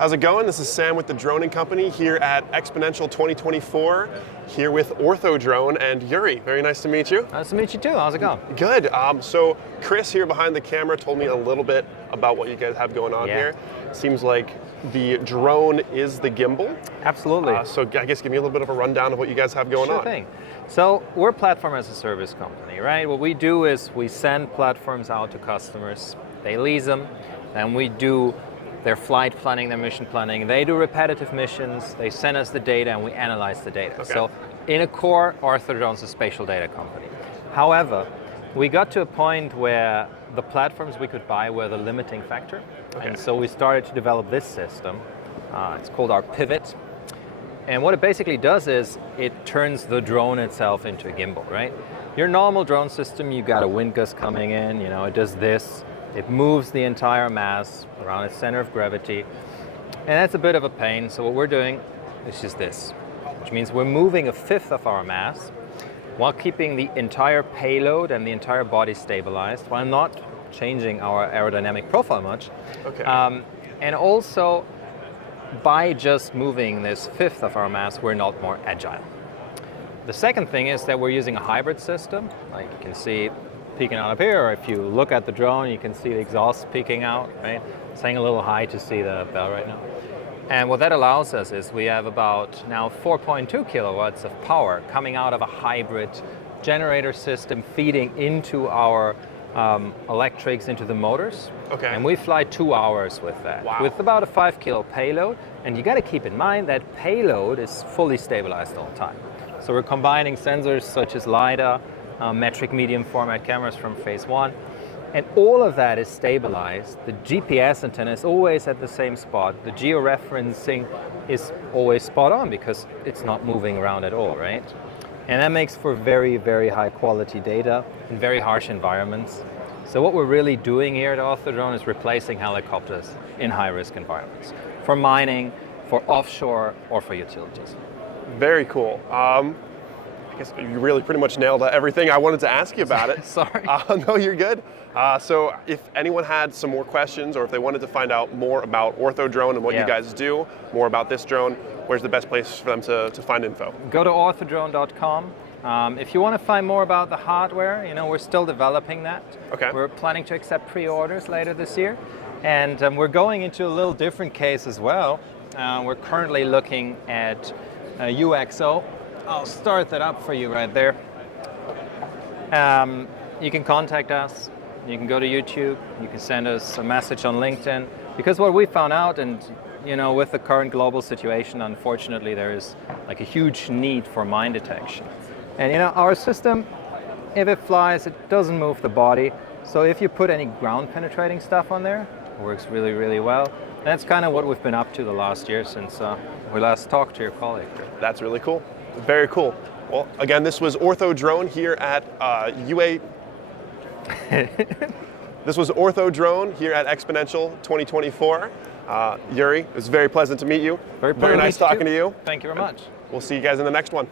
How's it going? This is Sam with the Droning Company here at Xponential 2024, here with Orthodrone and Juri. Very nice to meet you. Nice to meet you too. How's it going? Good. So Chris here behind the camera told me a little bit about what you guys have going on here. Seems like the drone is the gimbal. Absolutely. So I guess give me a little bit of a rundown of what you guys have going on. Sure thing. So we're a platform as a service company, right? What we do is we send platforms out to customers. They lease them, and we do their flight planning, their mission planning. They do repetitive missions, they send us the data, and we analyze the data. Okay. So in a core, Orthodrone's a spatial data company. However, we got to a point where the platforms we could buy were the limiting factor. Okay. And so we started to develop this system. It's called our Pivot. And what it basically does is it turns the drone itself into a gimbal, right? Your normal drone system, you got a wind gust coming in, it does this. It moves the entire mass around its center of gravity. And that's a bit of a pain. So what we're doing is just this, which means we're moving a fifth of our mass while keeping the entire payload and the entire body stabilized, while not changing our aerodynamic profile much. Okay. And also, by just moving this fifth of our mass, we're not more agile. The second thing is that we're using a hybrid system, like you can see peeking out up here, or if you look at the drone, you can see the exhaust peeking out, right? Saying a little high to see the bell right now. And what that allows us is we have about now 4.2 kilowatts of power coming out of a hybrid generator system feeding into our electrics, into the motors. Okay. And we fly 2 hours with that, Wow. with about a 5 kilo payload. And you got to keep in mind that payload is fully stabilized all the time. So we're combining sensors such as LiDAR, metric medium format cameras from phase one, and all of that is stabilized. The GPS antenna is always at the same spot. The georeferencing is always spot on because it's not moving around at all, right? And that makes for very, very high quality data in very harsh environments. So what we're really doing here at Orthodrone is replacing helicopters in high risk environments for mining, for offshore, or for utilities. Very cool. I guess you really pretty much nailed everything I wanted to ask you about it. Sorry. No, you're good. So if anyone had some more questions, or if they wanted to find out more about Orthodrone and what you guys do, more about this drone, where's the best place for them to find info? Go to orthodrone.com. If you want to find more about the hardware, we're still developing that. Okay. We're planning to accept pre-orders later this year. And we're going into a little different case as well. We're currently looking at UXO. I'll start that up for you right there. You can contact us. You can go to YouTube. You can send us a message on LinkedIn. Because what we found out, and with the current global situation, unfortunately, there is like a huge need for mine detection. And our system, if it flies, it doesn't move the body. So if you put any ground penetrating stuff on there, it works really, really well. And that's kind of what we've been up to the last year since we last talked to your colleague. That's really cool. Very cool. Well, again, this was Orthodrone here at This was Orthodrone here at Xponential 2024. Juri, it was very pleasant to meet you. Very nice talking to you. Thank you very much. We'll see you guys in the next one.